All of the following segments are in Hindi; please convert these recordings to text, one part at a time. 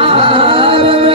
आरम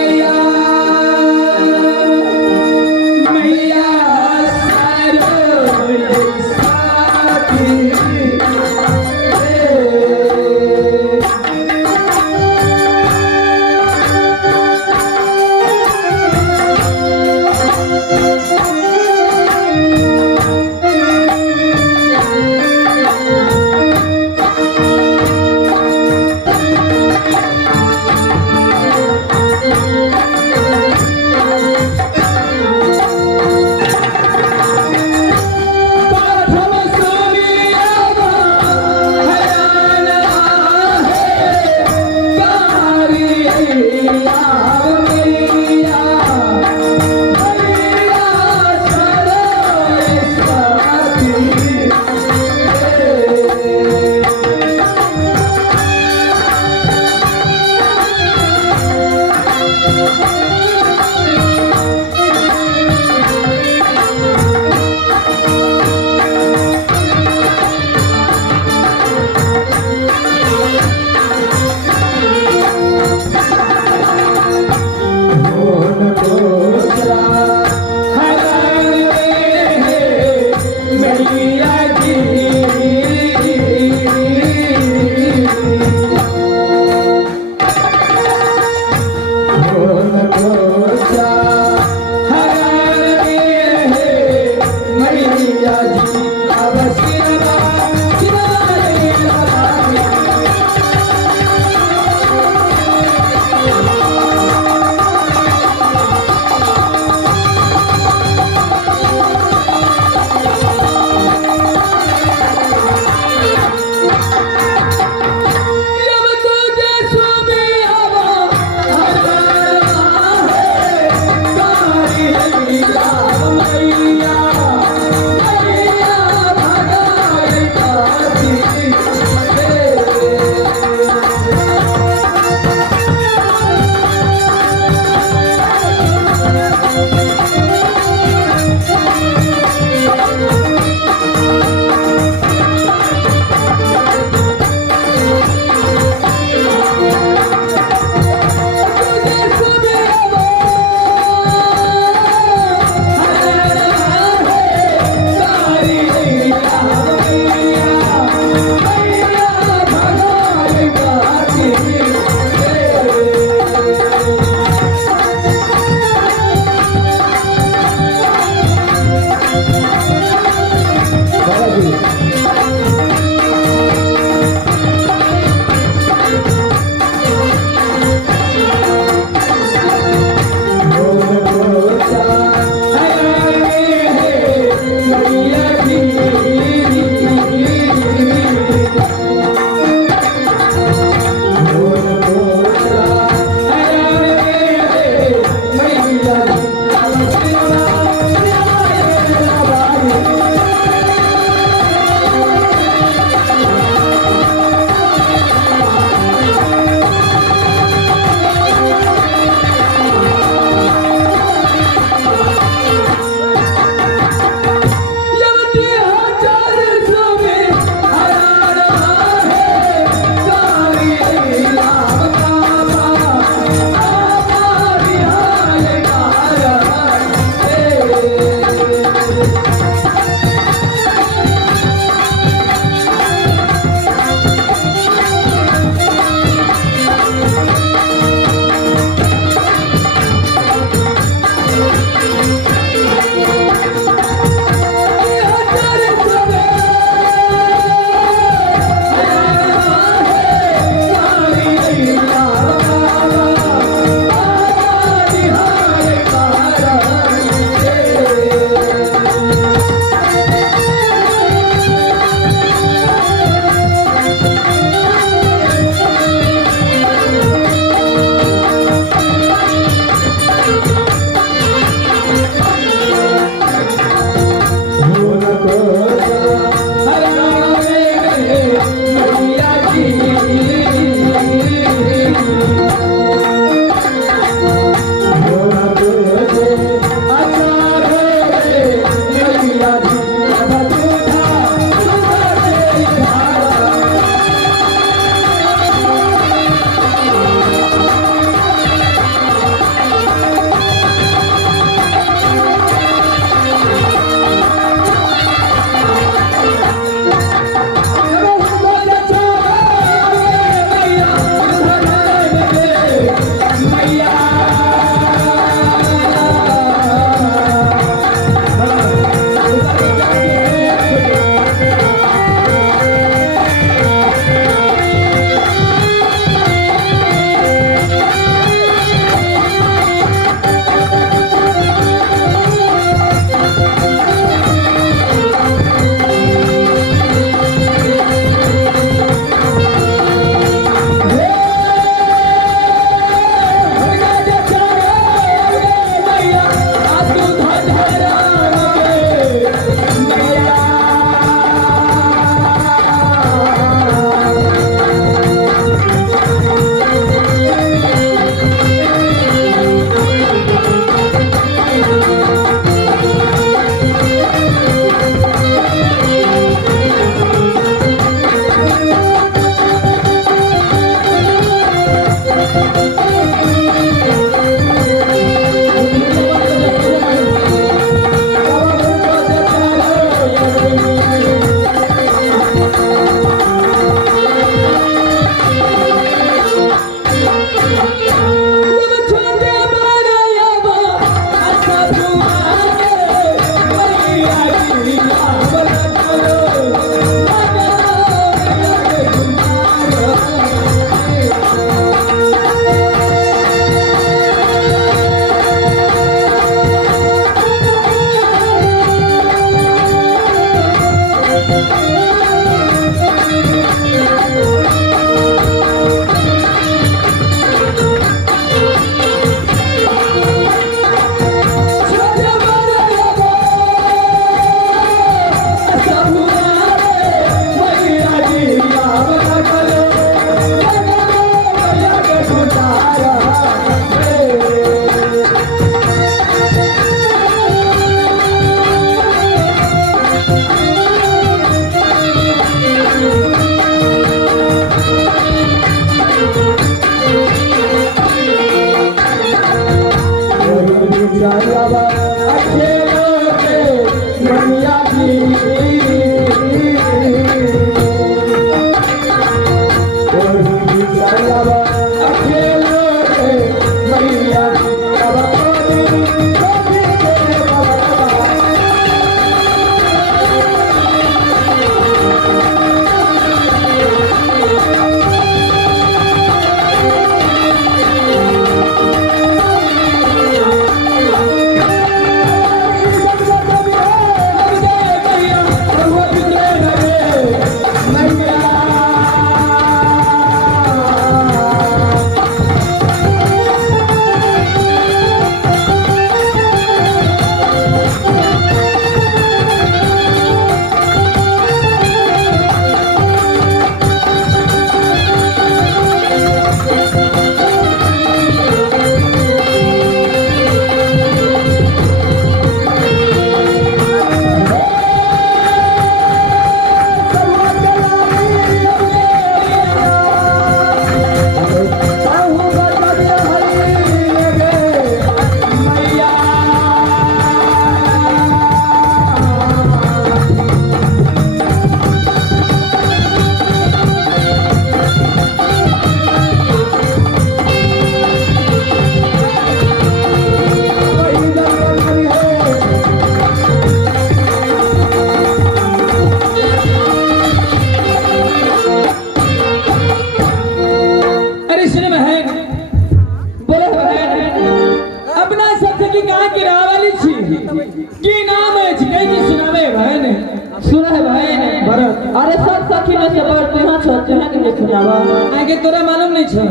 अरे सब सखी में से बात तो यहाँ छ जहाँ के सुनावा आगे तोरा मालूम नहीं छ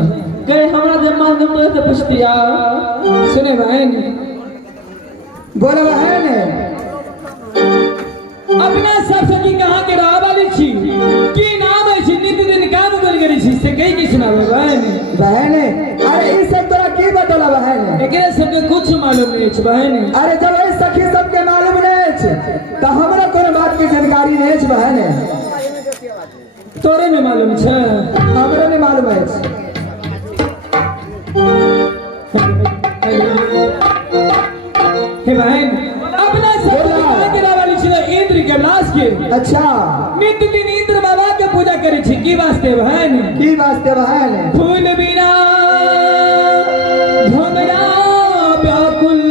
के हमरा जे मालूम तो से पूछतिया सुने बहन बोले बहन अपना सब सखी कहाँ के रहा वाली छी की नाम है छी नित दिन काम बोल करी छी से कई की सुनावे बहन अरे इस सब तोरा की बतला बहन एकरे सबके कुछ मालूम नहीं छ बहन अरे जब इस सखी सबके मालूम नहीं छ तो हमरा कोनो बात की जानकारी नहीं छ बहन तोरे में मालूम छ हमरा नहीं मालूम है हे बहन अपना सब कहाँ के रहा वाली छी इंद्र के लाश के अच्छा नित दिन इंद्र बाबा के पूजा करे छी की वास्ते बहन की वास्ते बहन फूल बिना भमरा व्याकुल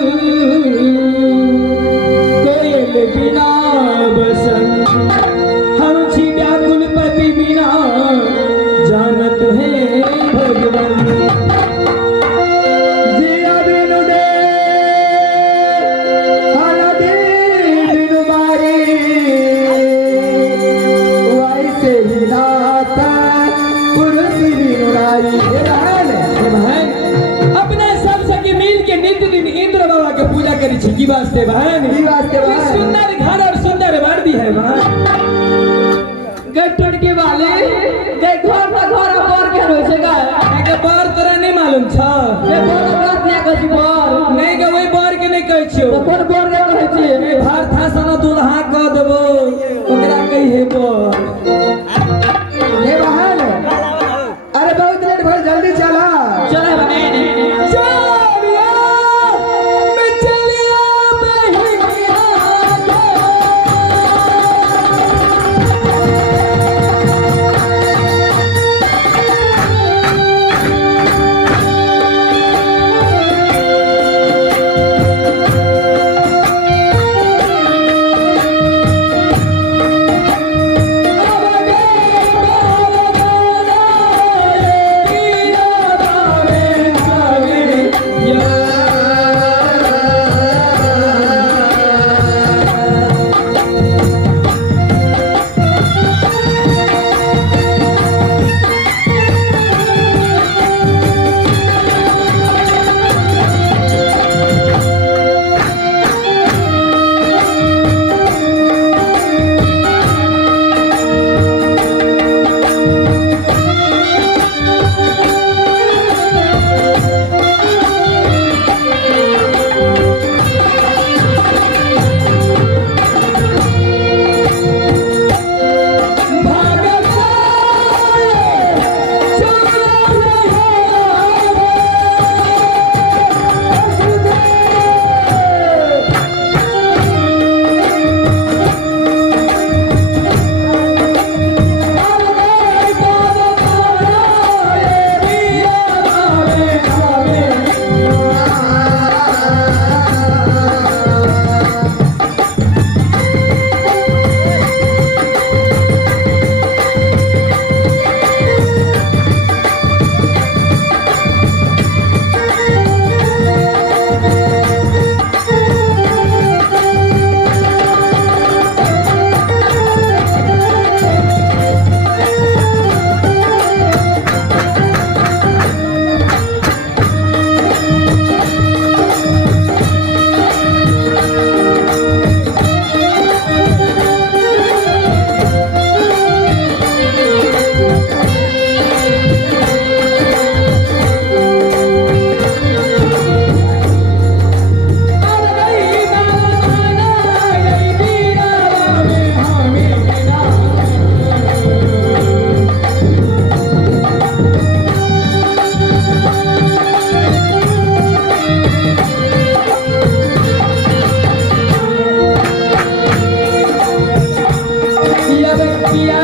कोयल बिना बसंत हम छी व्याकुल पति बिना जानत है भगवान जिया बिनु दे खाना दे बिनु मारी वैसे ही नाता पुरुष बिनु नारी बहन अपना सब सखी मिल के नित्य दिन इंद्र बाबा के पूजा करी छी की वास्ते बहन की वास्ते बहन सुंदर घर और सुंदर वर्दी है बहन गट्टड़ के वाले के घर पर घर पर के रोय छै का के बार तोरा नहीं मालूम छ ये बोल बात या कछु पर नहीं के वही बार के नहीं कहै छियो तो कोन बोल के कहै छै भार था सना दुल्हा क देबो ओकरा कहि हे बोल हे बहन अरे बहुत लेट भइल जल्दी चला चले बहन चलिया मैं चलिया बहिया किया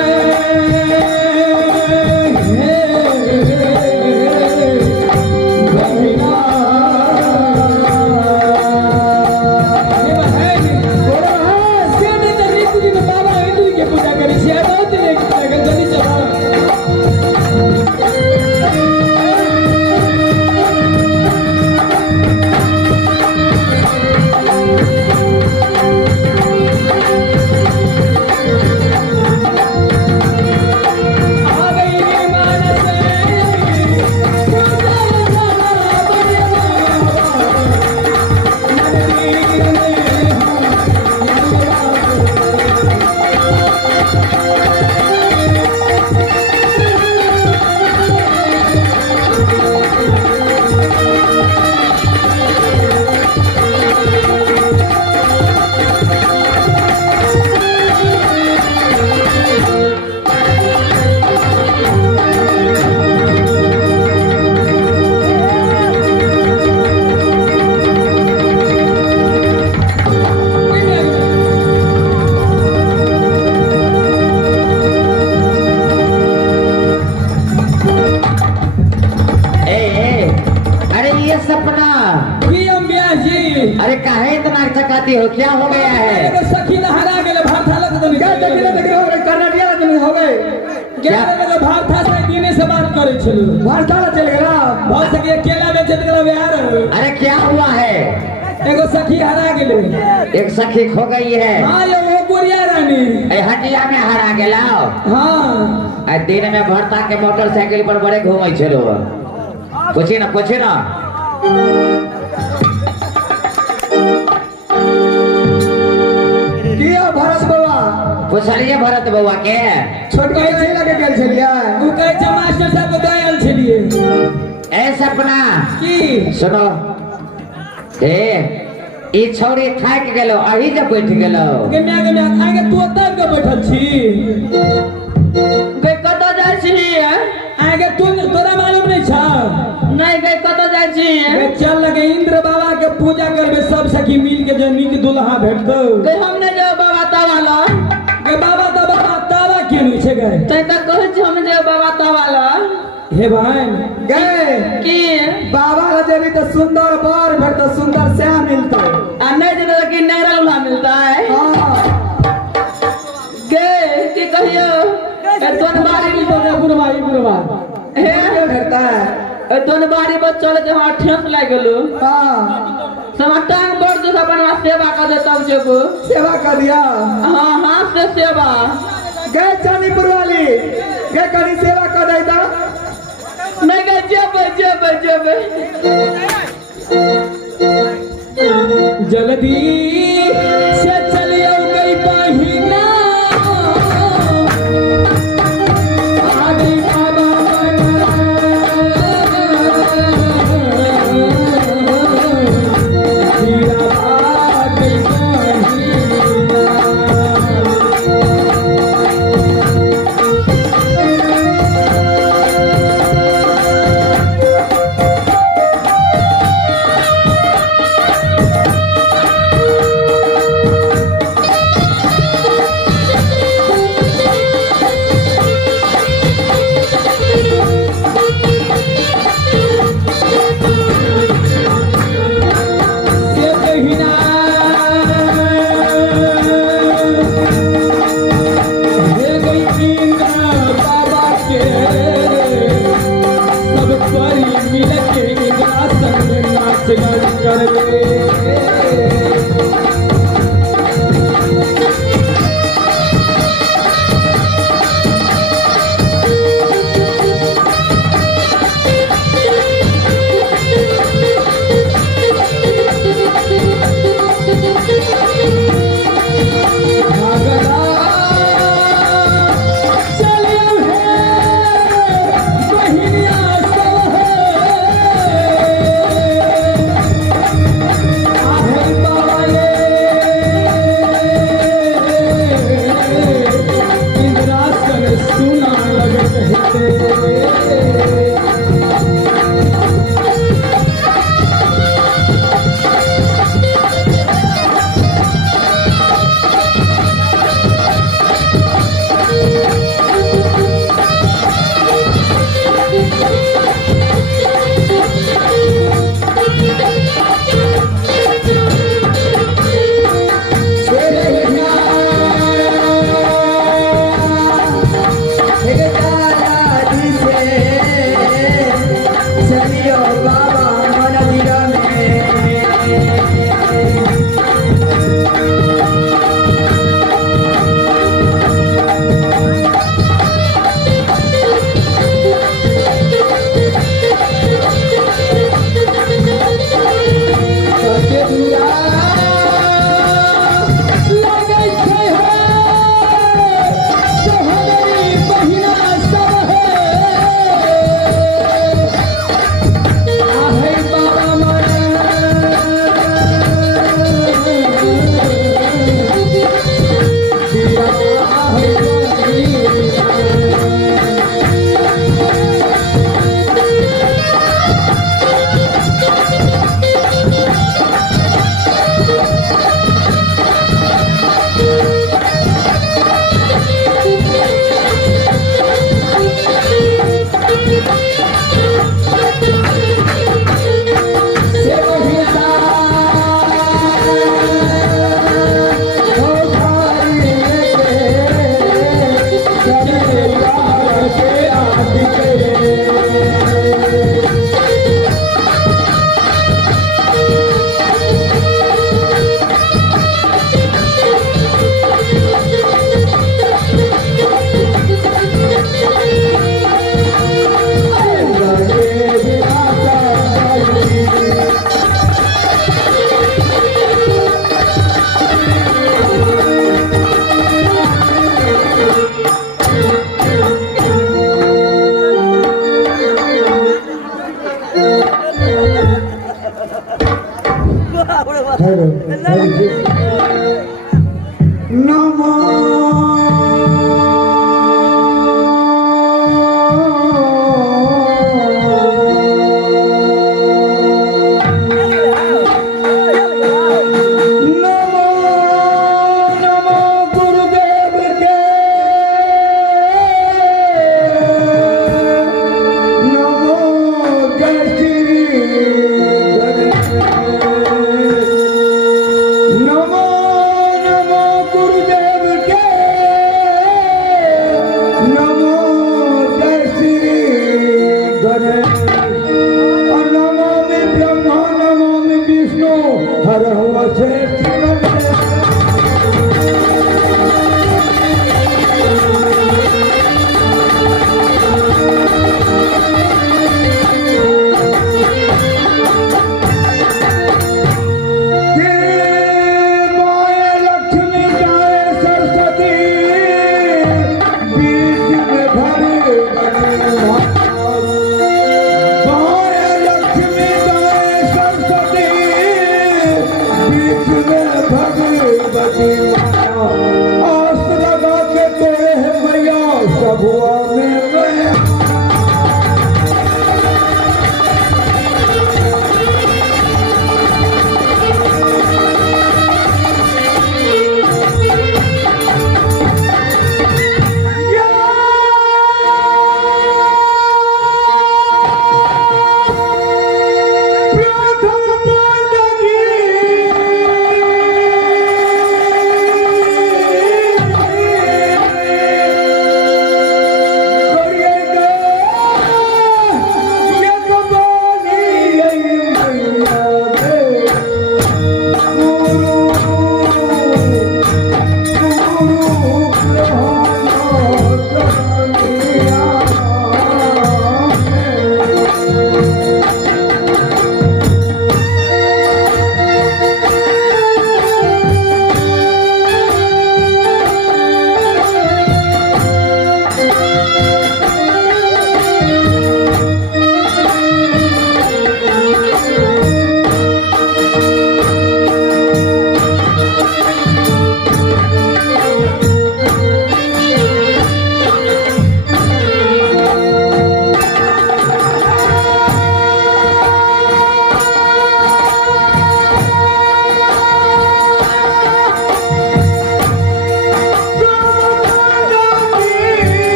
अरे काहे इतना चकाती हो, क्या हो गया है? सखी हरा गेले भात हालत तो क्या देखिए देखिए हो गए कर्नाटिया में हो गए क्या गेले भात था से दिने से बात करे छलु भारता चल गया बहुत सखी अकेला में चल गेला यार। अरे क्या हुआ है? एगो सखी हरा गेले, एक सखी खो गई है। हां ये वो गुड़िया रानी ए हटिया में हरा गेला। हां दिन में भरता के मोटरसाइकिल पर बड़े घूमै छलो। पूछी ना किया भरत बाबा पूछलिए भरत बउआ के छोटका नहीं लगे गेल छलिया उ कहै छै मास्टर साहब के दयाल छलिए। ए सपना की सुनो, ए ई छौरी थाक गेलो, अही जे बैठ गेलो। गम्या आगे तू तब के बैठल छी गई कत जाय छी? आगे तू तोरा मालूम नहीं छा? नहीं गई कत जाय छी? चल लगे इंद्र बाबा के पूजा करबे सब सखी मिल के, जो नीक दुल्हा भेटतो। गई हमने जो बाबा तावाला के बाबा तावा के नहीं छे गए तै त कहै छी हम जे बाबा तावाला हे बहन गए की बाबा ला देवी तो सुंदर बर भर तो सुंदर श्याम मिलता है। आ नहीं जे कि नेरा उला मिलता है। हाँ गए की कहियो दोनबारी भी तो गुरवा हे क्यों डरता है? दोनबारी पर चले जे हम ठेस लाग गेलो। हाँ समटांग बड़ जो अपन सेवा कर दे तब जेबो। सेवा कर दिया। हां हां से सेवा गए चांदीपुर वाली गए करी सेवा कर देता। नहीं गए जेबे जल्दी से चलियो गई बहिना आगे बाबा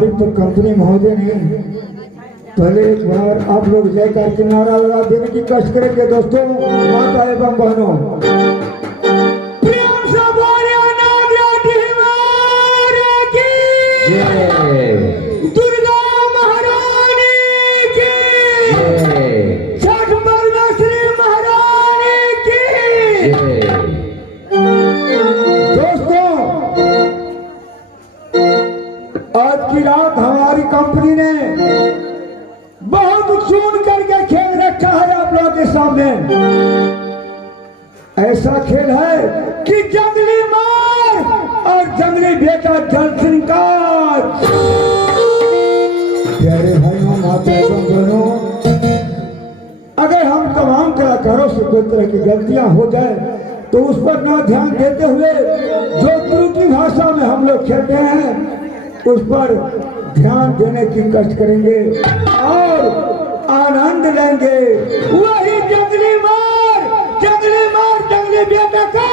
हमारी तो कंपनी महोदय ने पहले एक बार आप लोग जयकार के नारा लगा देने की कष्ट करेंगे दोस्तों, माता एवं बहनों। प्रेम से बोलो नागरा दीवार की दुर्गा महारानी की, छठ परमेश्वरी महारानी की। दोस्तों आज की रात हमारी कंपनी ने बहुत चुन करके खेल रखा है आप लोगों के सामने। ऐसा खेल है कि जंगली मार और जंगली बेटा जलसिंह का। प्यारे भाइयों माता एवं बहनों, अगर हम तमाम कलाकारों से कोई तरह की गलतियां हो जाए तो उस पर ना ध्यान देते हुए जो गुरु की भाषा में हम लोग खेलते हैं उस पर ध्यान देने की कष्ट करेंगे और आनंद लेंगे। वही जंगली मार जंगली बेटा का,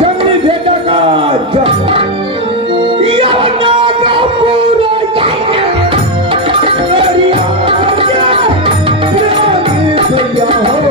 जंगली बेटा का यह नागा पूरा भैया हो।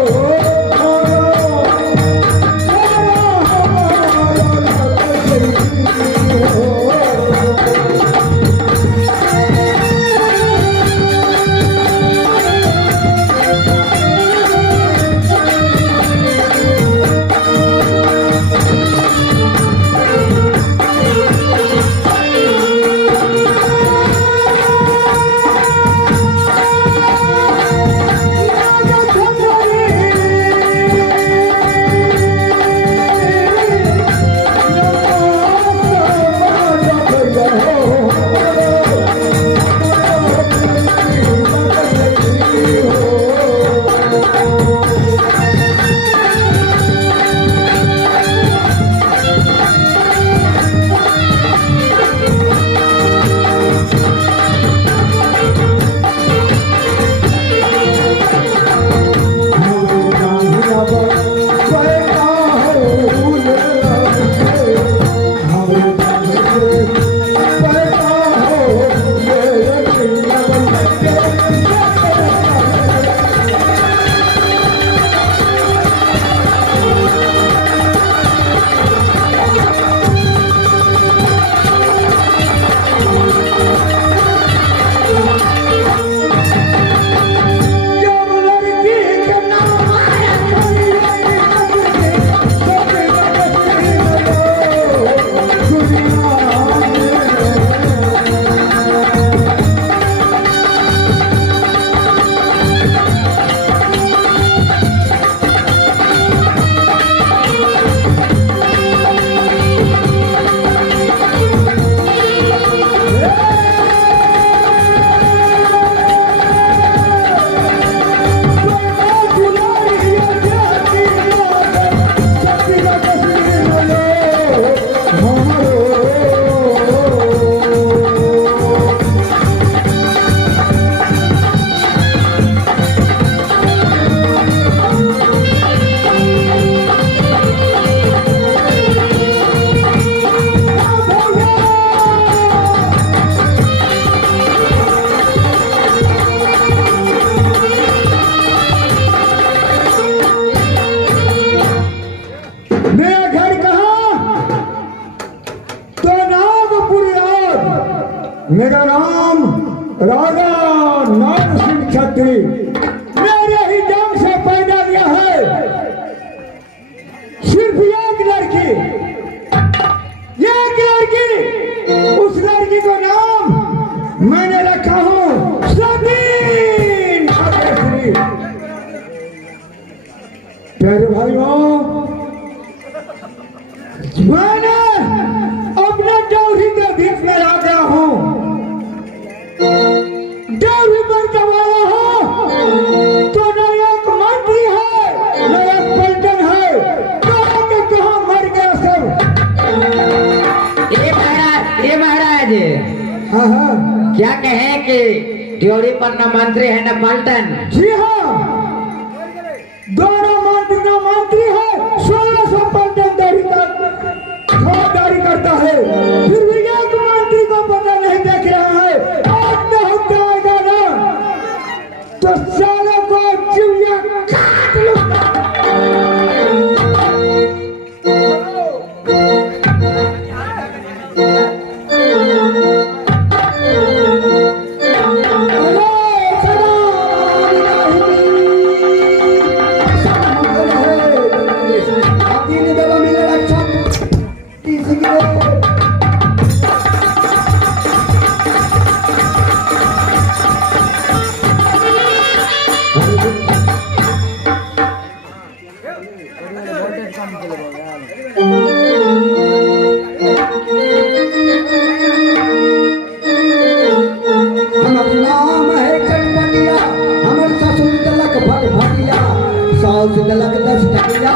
मेरा नाम राजा नार सिंह छत्री, मेरे ही जन्म से पैदा किया है। सिर्फ एक लड़की, उस लड़की को नाम मैंने रखा हूँ सबीन। प्यारे भाइयों, मैंने अपने डौरी के बीच में आ गया हूँ, डौरी पर जब आया हूँ तो न एक मंत्री है न एक पलटन है, कहाँ के कहाँ मर गया सब। ये महाराज हाँ हाँ, क्या कहें कि ड्योरी पर न मंत्री है न पलटन। जी हाँ, दोनों मंत्री न मंत्री है, 1600 पलटन दारी करता है, फिर भी एक मंत्री को पता नहीं देखे तो साले को चिड़िया काट लो। हमर नाम है चटपटिया, हमर ससुर दलक भटभटिया, साउस दलक 10 टकिया।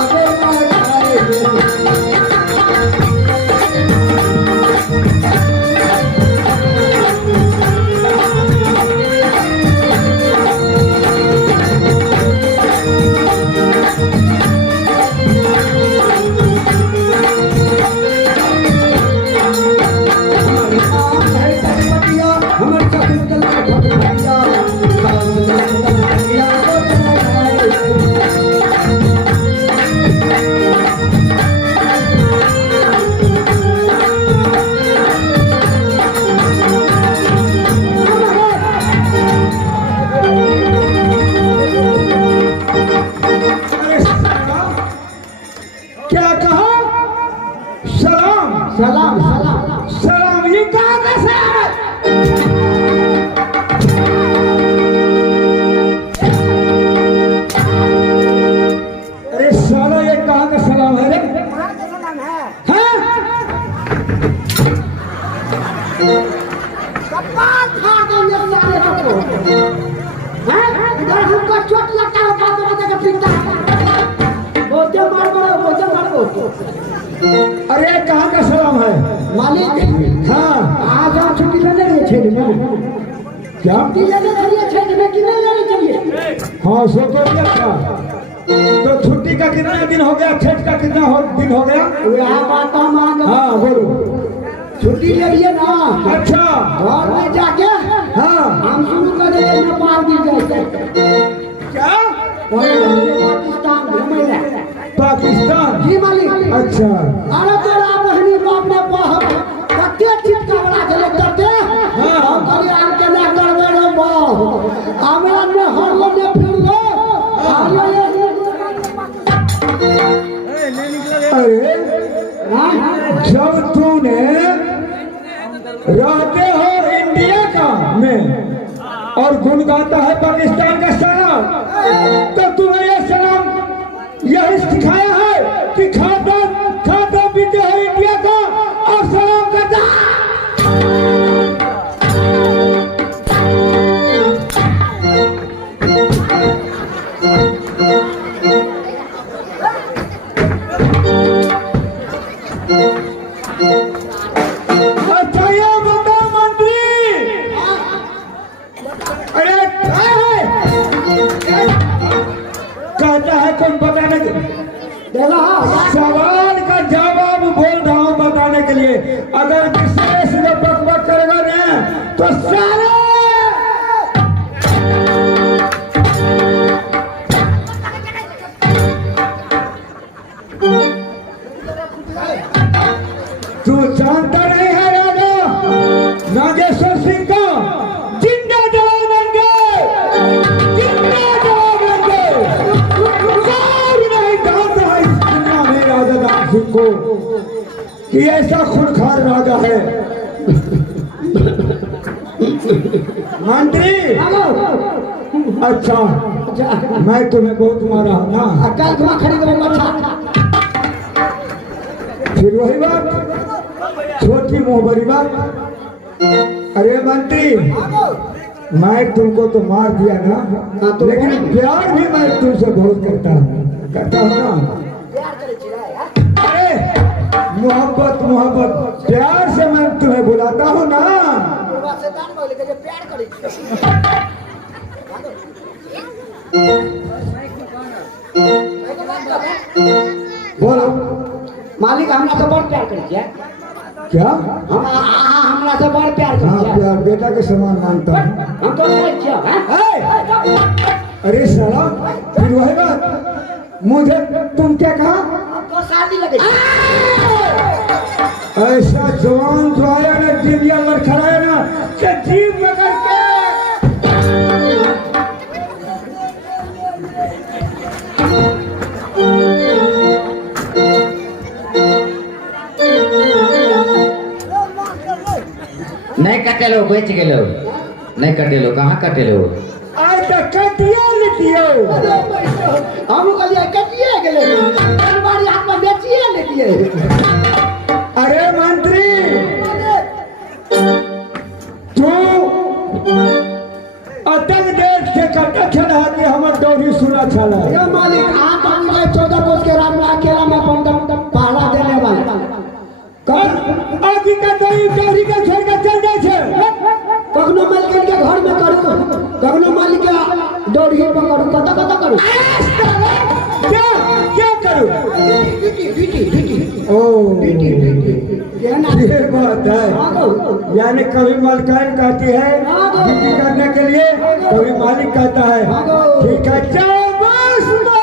क्या कहा? सलाम सलाम सलाम सलाम, ये कहाँ का सलाम है? अरे साला ये कहाँ का सलाम है रे? हाँ? कपाल फाड़ देंगे साले को। हैं? इधर हमको चोट लगता है, बात बता के पीटता है। बोलते मार दो। अरे कहाँ का सलाम है? मालिक, हाँ आज आप छुट्टी लेने रही छे में। क्या? छुट्टी लेने रही छे में कि नहीं लेनी चाहिए? हाँ सो तो क्या था? तो छुट्टी का कितना दिन हो गया? छठ का कितना दिन हो गया? वह बात हम आगे। हाँ बोलो। छुट्टी ले लिए ना। अच्छा घर में जाके हाँ हम शुरू कर देंगे नेपाल भी जाए। क्या? पाकिस्तान घूमे ला। पाकिस्तान? जी मालिक। अच्छा अरे तेरा बहनी बाप ने कते चिटका बना के करते हम कहलिए आम के ना करबे रे बाप हमरा ने हरलो ने फिर लो अरे जब तूने रहते हो इंडिया का में और गुण गाता है पाकिस्तान का सलाम, तो तुम्हें यह सलाम यही सिखाया है कि खाता खाता पीते हो इंडिया का और सलाम करता। अच्छा ये बता मंत्री, अरे क्या है? कहता है तुम बताने के सवाल का जवाब बोल रहा हूँ बताने के लिए। अगर विशेष में बकबक करेगा ना तो सारे तू जानता नहीं है राजा नागेश्वर सिंह का जिंदा जवाब देंगे, जिंदा जवाब देंगे। कोई नहीं जानता है इस दुनिया में राजा नाग सिंह को कि ऐसा खूंखार राजा है। मंत्री अच्छा मैं तुम्हें बहुत मारा हूं ना, कल तुम खरीद अच्छा फिर वही बात छोटी मुंह बड़ी बात। अरे मंत्री मैं तुमको तो मार दिया ना, लेकिन प्यार भी मैं तुमसे बहुत करता हूँ ना। अरे मोहब्बत मोहब्बत प्यार से मैं तुम्हें बुलाता हूँ ना। बोलो मालिक हमरा से बड़ प्यार करे छियै। क्या? हमरा से बड़ प्यार करे हाँ छियै। प्यार बेटा के समान मानता हूँ। हम तो कहै छियै हैं? अरे साला फिर वही बात, मुझे तुम क्या कहा? आपको शादी लगे ऐसा जवान जो आया ना दिव्या लड़खड़ाया ना कि जीव में करके नहीं कटेलो, बेच गेलो, नहीं कटेलो, कहाँ कटेलो? आज तक कटिया लिखियो। हम कहलिए कटिए गेले बारी हाथ में बेचिए लेतिए। अरे मंत्री तू अतक देश से कटा छड़ा के हमर डोरी सुना छला। ये मालिक आप हमने 14 कोस के रात में अकेला में पहरा देने वाला आगे का दही डोरी का छोड़ के चल जाए छे। कखनो मालिक के घर में करू, कखनो मालिक के डोरी पकड़ू, कत करू। क्या क्या करूं? बीटी ओ ये ना ये बात है, यानी कभी मालकान कहती है ड्यूटी करने के लिए, कभी मालिक कहता है ठीक है चलो बस दो।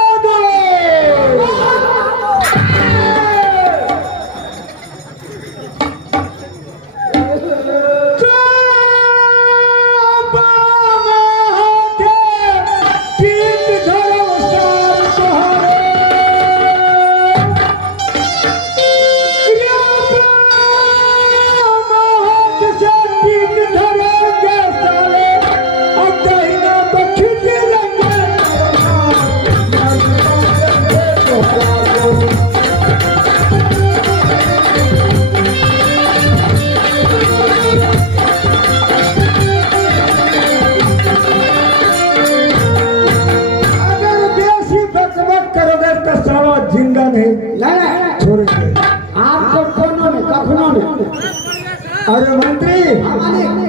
अरे मंत्री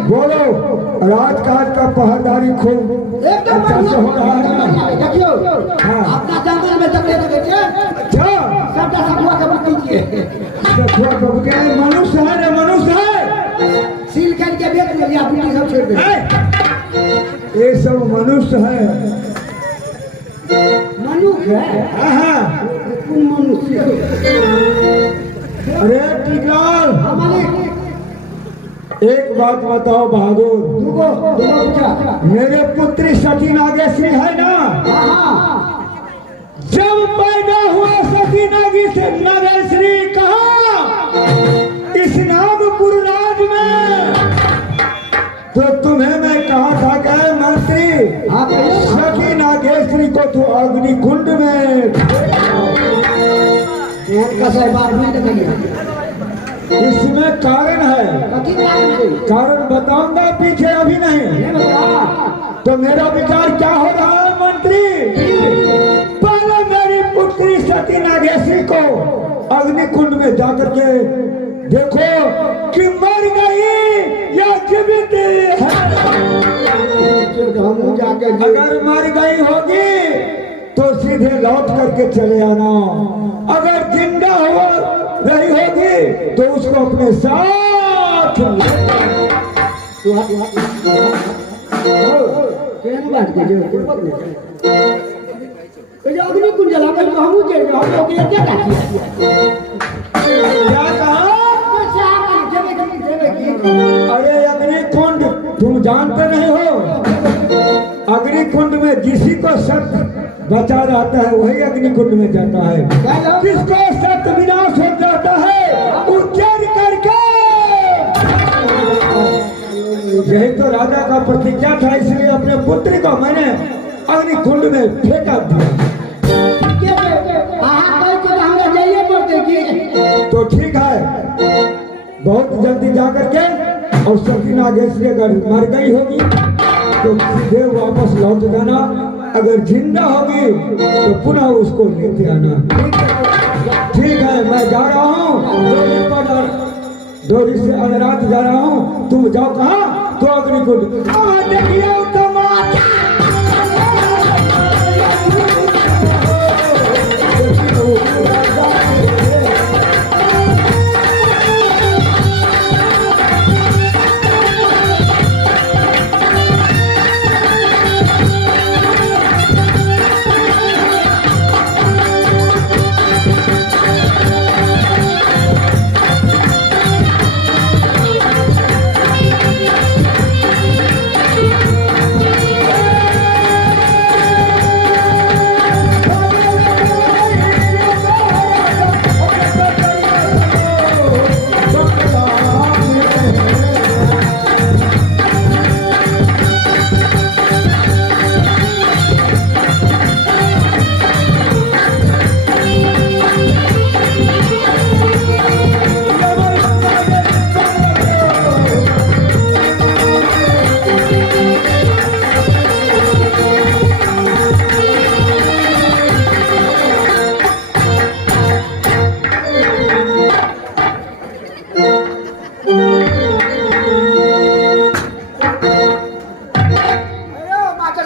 बोलो, राजकाज का पहरेदारी खूब अच्छा से हो रहा है ना? देखियो अपना जंगल में जब देखे अच्छा सबका सखुआ का बुक कीजिए। सखुआ कब के मनुष्य है रे, मनुष्य है। सील करके बेच लिया, अपनी सब छोड़ दे। ये सब मनुष्य है। मनुष्य है? हाँ तुम मनुष्य। अरे टिकलाल हमारे एक बात बताओ बहादुर, दुगो पूछा। मेरे पुत्री सती नागेश्वरी है ना, जब पैदा हुआ सती नागेश्वरी कहाँ? इस नागपुर राज में। तो तुम्हें मैं कहा था कि मंत्री सती नागेश्वरी को तो अग्निकुंड में बार में इसमें कारण है, कारण बताऊंगा पीछे, अभी नहीं। तो मेरा विचार क्या हो रहा है मंत्री? पहले मेरी पुत्री सती नागेश्वरी को अग्निकुंड में जाकर के देखो कि मर गई या जीवित है। अगर मर गई होगी तो सीधे लौट करके चले आना, अगर जिंदा हो रही होगी तो उसको अपने साथ अग्निकुंड जला कर हम क्या कहा? अरे अग्निकुंड तुम जानते नहीं हो? अग्निकुंड में किसी को सत्य बचा रहता है वही अग्निकुंड में जाता है, किसको सत्य विनाश हो जाता है उच्चर करके। यही तो राजा का प्रतिज्ञा था, इसलिए अपने पुत्री को मैंने अग्निकुंड में फेंका दिया। तो ठीक है, बहुत जल्दी जाकर के, और सती नागेश्वरी अगर मर गई होगी तो सीधे वापस लौट जाना, अगर जिंदा होगी तो पुनः उसको लेते आना। ठीक है, मैं जा रहा हूँ डोरी से अनरात जा रहा हूँ, तुम जाओ कहाँ? तो अग्निकुंड। अब देखिए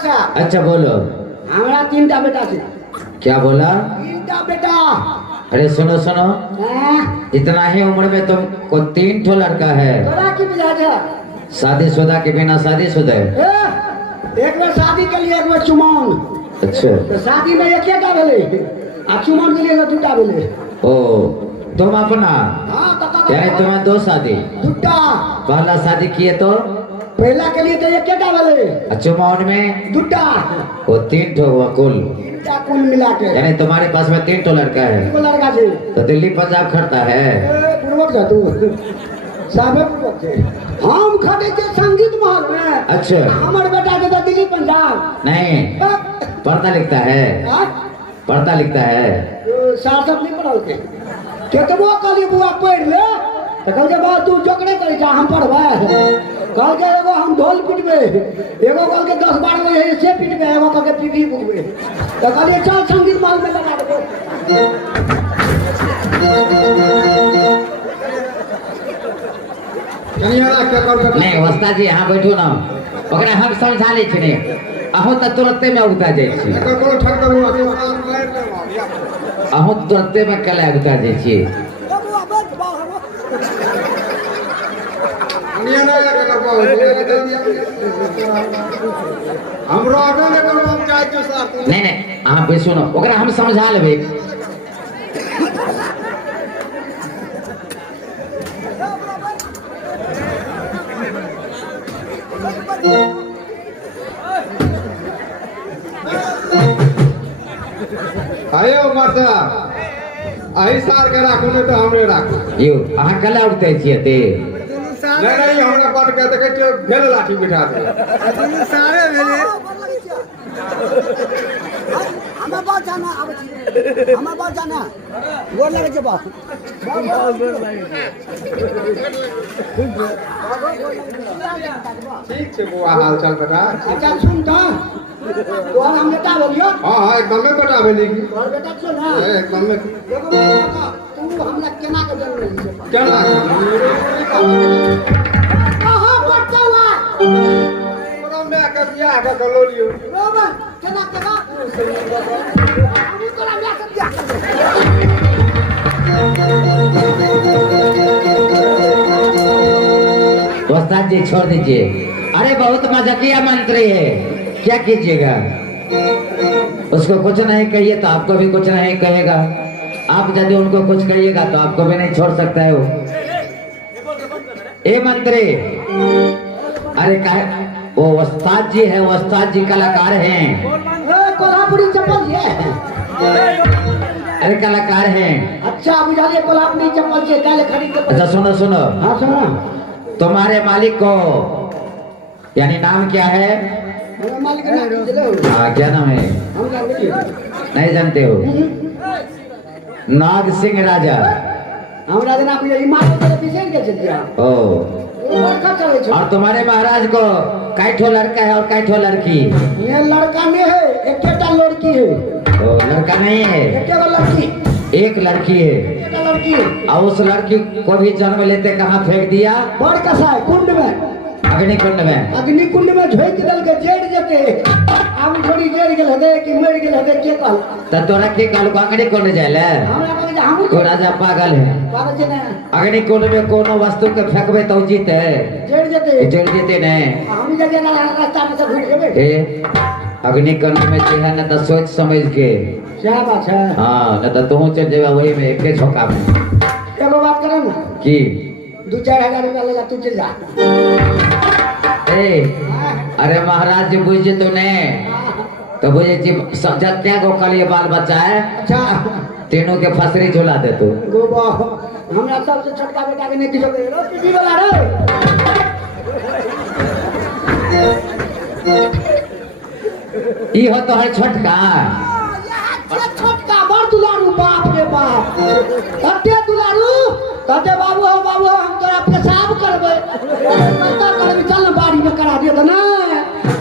चाचा अच्छा बोलो। हमरा 3टा बेटा छे। क्या बोला? 3टा बेटा। अरे सुनो सुनो, हैं? इतना ही उम्र में तुमको 3 ठो लड़का है। तोरा की बुझा जा? शादीशुदा के बिना शादीशुदा है। एक बार शादी के लिए एक बार चुमाओन। अच्छा। तो शादी में एकेटा भेले आ चुमाओन के लिए 2टा भेले। ओ तुम अपना हां तो यानी तुम्हें 2 शादी। 2टा। पहला शादी किए तो पहला के लिए तो एकेटा भेले। अच्छा मौन में 2टा। वो 3 ठो हुआ कुल। 3टा कुल मिला के। यानी तुम्हारे पास में 3 ठो लड़का है। को लड़का छे। तो दिल्ली पंजाब खड़ता है। पूर्वक जा तू। साबे पूर्वक छे। हम खड़े छे संगीत महल में। अच्छा। हमर बेटा के तो दिल्ली पंजाब। नहीं पढ़ता लिखता है। हां पढ़ता लिखता है। शासक नहीं पढ़ल के केतबो कहली बुआ पढ़ ले तो कहल के बा तू जोकड़े करे जा हम पढ़बे। कहल के एगो हम ढोल पिटबे, एगो कहल के 10-12 बजे से पिटबे, एगो कहल के पीपी बुकबे। तो कहलिए चल संगीत महल में लगा देबो। नहीं वस्ता जी यहाँ बैठो ना, ओकरा हम समझा ले छे। अहो तो तुरंते में उगता जाए छी। अहो तुरंते में कला उगता जाए छी। नहीं नहीं अहाँ पे सुनो, ओकरा हम समझा लेबे। आयो माता आही साल के राखू नहीं तो हमरे राखू। यो अहाँ कला उगते छिए ते। नहीं नहीं हमरा बन के देखे तो भेल लाठी बिठा दे। सारे भेले हमें बात जाना आबे छी। हमें बात जाना गोर लगे छै बाप। ठीक छे बुआ हाल चाल बेटा। अच्छा सुन त तो हम बेटा बोलियो। हां हां एकदम में बेटा भेली। और बेटा छो ना एकदम में एगो बेटा तू हमरा केना के जन्म लेली छै? केना कहां बचला? हमरा मैं के बियाह के कलोलियो। रोबा केना केना हम तोरा बियाह के बियाह कर। वस्ताद जी छोड़ दीजिए। अरे बहुत मजाकिया मंत्री है, क्या कीजिएगा। उसको कुछ नहीं कहिए तो आपको भी कुछ नहीं कहेगा। आप यदि उनको कुछ कहिएगा तो आपको भी नहीं छोड़ सकता है वो। ए मंत्री, अरे कहे वो वस्ताद जी है, वस्ताद जी कलाकार हैं। कोल्हापुरी चप्पल ये। अरे कलाकार हैं। अच्छा बुझाले कोल्हापुरी चप्पल से काले खरीद के। अच्छा सुनो सुनो, हां सुना। तुम्हारे मालिक को यानी नाम क्या है? मेरा मालिक ना कीजिए। हाँ क्या नाम है? हम जानते हैं। नहीं जानते हो? नाग सिंह राजा। हमरा जना को ई मार के पीछे के चल दिया। ओ बड़का चले छो। और तुम्हारे महाराज को कई ठो लड़का है और कई ठो लड़की? ये लड़का नहीं है, एकटा लड़की है। ओ लड़का नहीं है, एकटा लड़की। एक लड़की है। एकटा लड़की। और उस लड़की को भी जन्म लेते कहाँ फेंक दिया? बड़ कसा है कुंड में। अग्निकुंड में। अग्निकुंड में झोंक दल के जेड़ जते। आब थोड़ी जेड़ गेल हदे कि मर गेल हदे के कहल। तो तोरा के कहल को अग्निकुंड जाइले? हमरा कहले हम तो राजा पागल है। बाबा जी ने अग्निकुंड में कोनो वस्तु के फेंकबे तो जीते। जेड़ जते। जल जीते नहीं। हम जगे ना रास्ता में से घुस जेबे। ए अग्निकुंड में जे है ना तो सोच समझ के। क्या बात है? हाँ न तो तू चल जेबा वही में एके झोंका में। एगो बात करे ना की 2-4 हजार रुपया लेगा तू चल जा। ए अरे महाराज जी बुझे तो ने तो बुझे जी जत्या को कलिए बाल बच्चा है। अच्छा तीनों के फसरी झुला दे तू। गोबा हमरा सबसे छोटका बेटा के नहीं किछो करे रो पीपी वाला रे। ई हो तो हर छोटका। छोटका बड़ दुलारू बाप रे बाप। कते दुलारू कते बाबू हो हम तोरा पेशाब करबे। कते करबे चल ना बाड़ी में करा दियो तो ना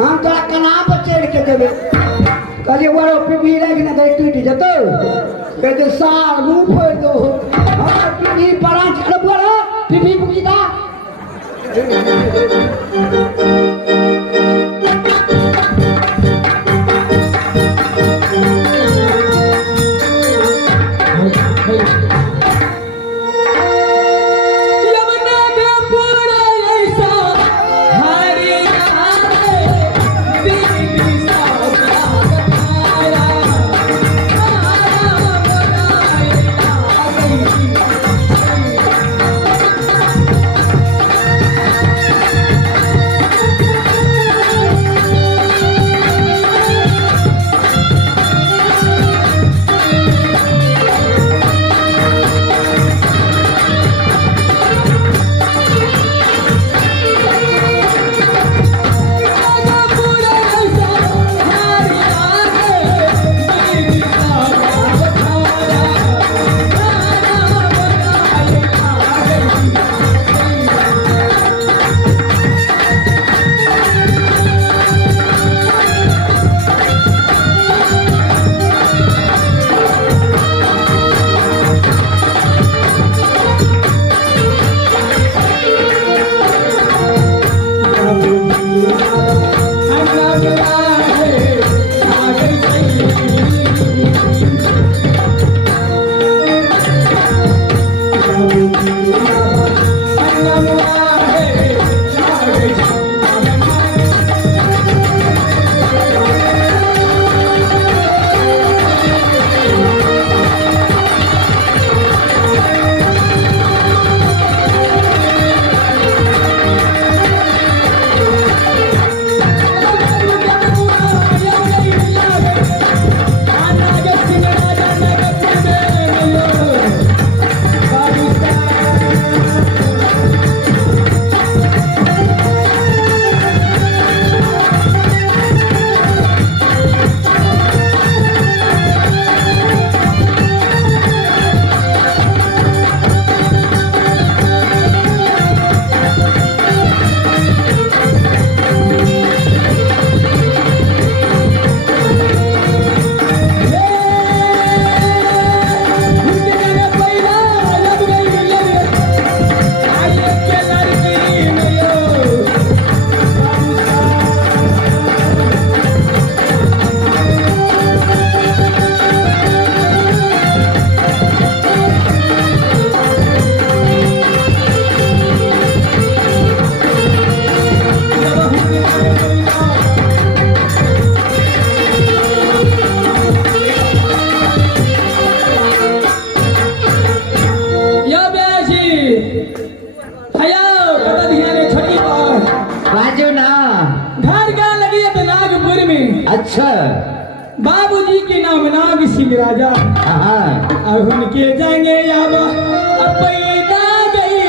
हम तोरा कना पर चढ़ के देबे। कहलिए बड़ो पीपी रही ना तो टूट जतो। कहते सार मुंह फोड़ दो। हां पीपी पड़ा चढ़ बड़ो पीपी बुकीदा। अच्छा बाबूजी के नाम नाग सिंह राजा, हाँ अब उनके जाएंगे अब पैदा गई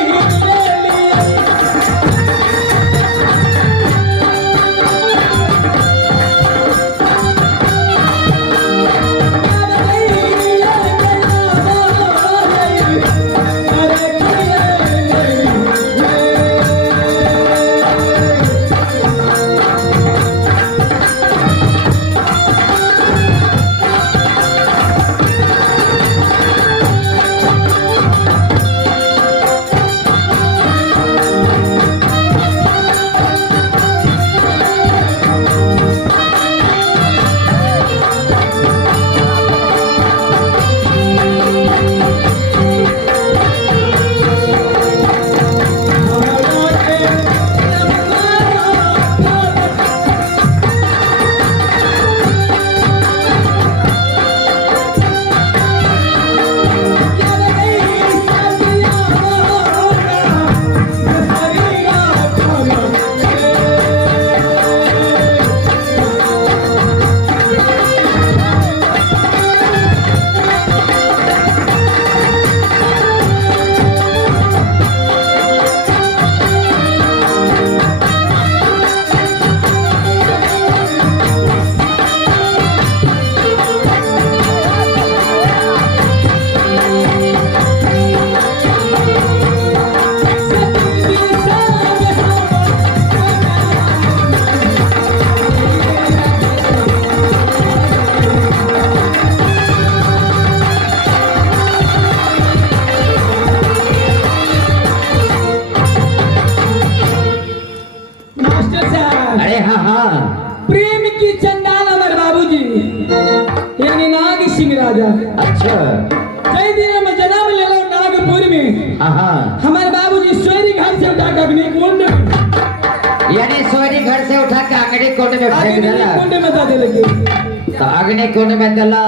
मास्टर साहब, अरे हाँ हाँ प्रेम की चंडाल हमारे बाबूजी यानी नाग सिंह राजा अच्छा कई दिनों में जन्म ले लो नागपुर में। हाँ हाँ हमारे बाबूजी सोयरी घर से उठा कर अग्नि कुंड यानी सोरी घर से उठा के अग्नि कुंड में फेंक दिला, कुंड में डाले लगे। तो अग्नि कुंड में दिला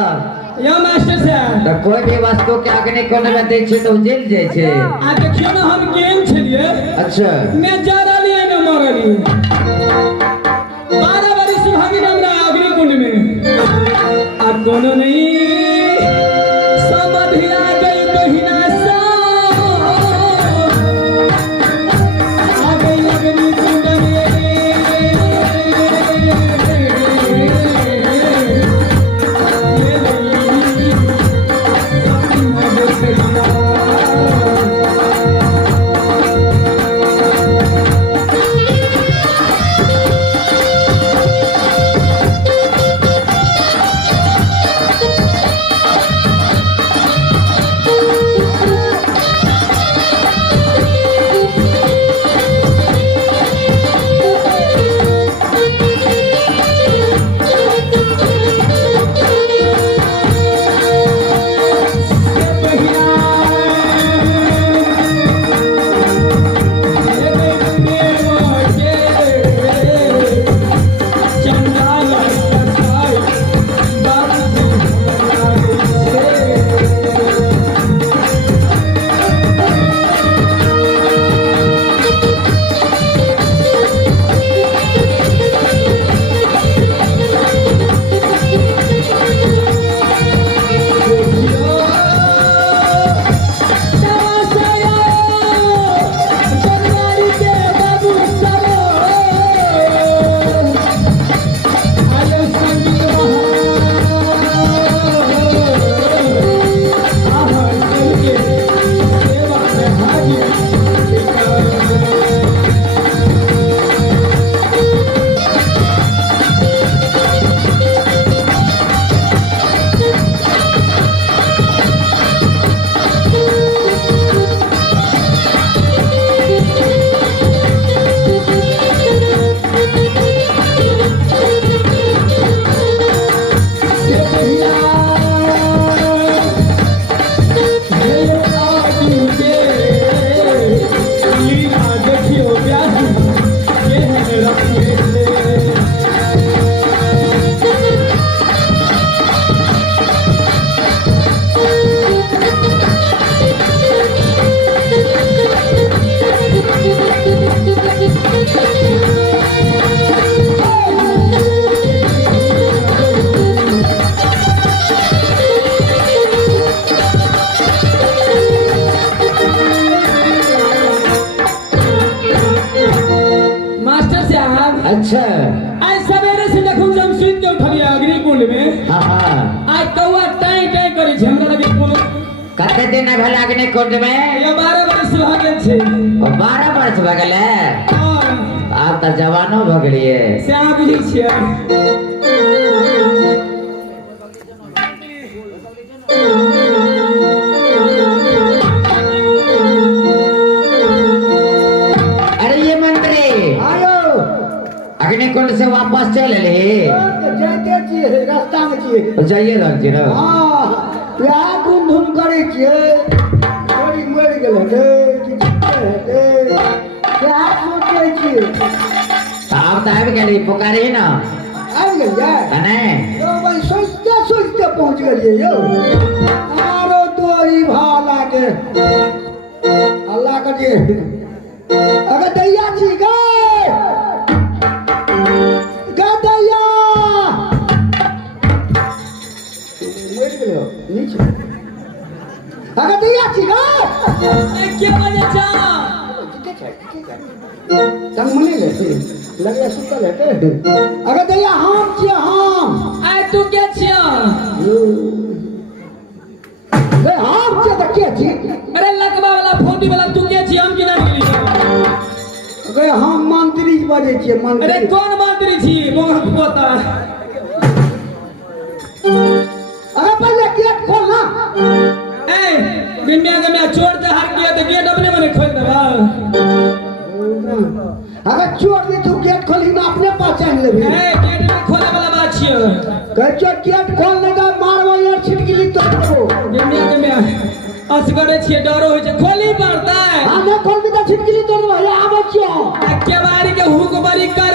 या मास्टर साहब तो कोई भी वस्तु के अग्नि कुंड में दै छै तो जल जाय छै। आ देखियो ना हम केहन छलिए, अच्छा ने ज्यादा लिए न मरली 12 वर्ष भागी हमरा अग्नि कुंड में आ कोनो नहीं समधिया गई बहिना सा आ गई अग्नि कुंड में गई छी हमरा लगे कोनो कते दिन है भला अग्नि कुंड में? ये 12 वर्ष भ गेल छै। और 12 वर्ष भ गेल है? हां आप तो जवानो भ गेलिए। से आप बुझै छियै। अरे ये मंत्री आयो अग्नि कुंड से वापस चल ले। जाते छियै रास्ता में छियै। जाइए रहल छी न। हाँ प्यार धुन धुन करे छियै। थोड़ी मर गेल हेतै कि जीते हेतै क्या सोचै छियै। आप तो आबि गेली पुकारी न। आबि गेलियै नहीं यौ भाई सोचते सोचते पहुँच गेलियै यौ। आरो तोरी भाला के अल्लाह के जे अगर दैया छी गए दैया मर गेलै नीचे अगर दैया छी गए के बजे छ? तंग मने ले लगले सुतल हेतै। अगर दैया हम छियै हम आइ तू के छियै? ए हम छियै त के छी? अरे लकवा वाला फोटी वाला तू के छियै? हम केना गेली? अगर हम मंत्री बजै छियै अरे मंत्री। कौन मंत्री छी? मोहन पोता। अगर पहले गेट खोल ना। ए गम्या चोर के हार किया तो गेट अपने मने खोल देबा। अगर चोर भी तू गेट खोली ना अपने पहचान लेबी। ए गेट में खोले वाला बात छियै। कह चोर गेट खोल ले दा मारबो यार छिटकिली तोड़ देबो। गम्या असगरे छियै डरो होय छै खोली पड़ता है। हां ना खोल के छिटकिली तोड़ देबो। आबै छियै केवारी के हुक बड़ी कर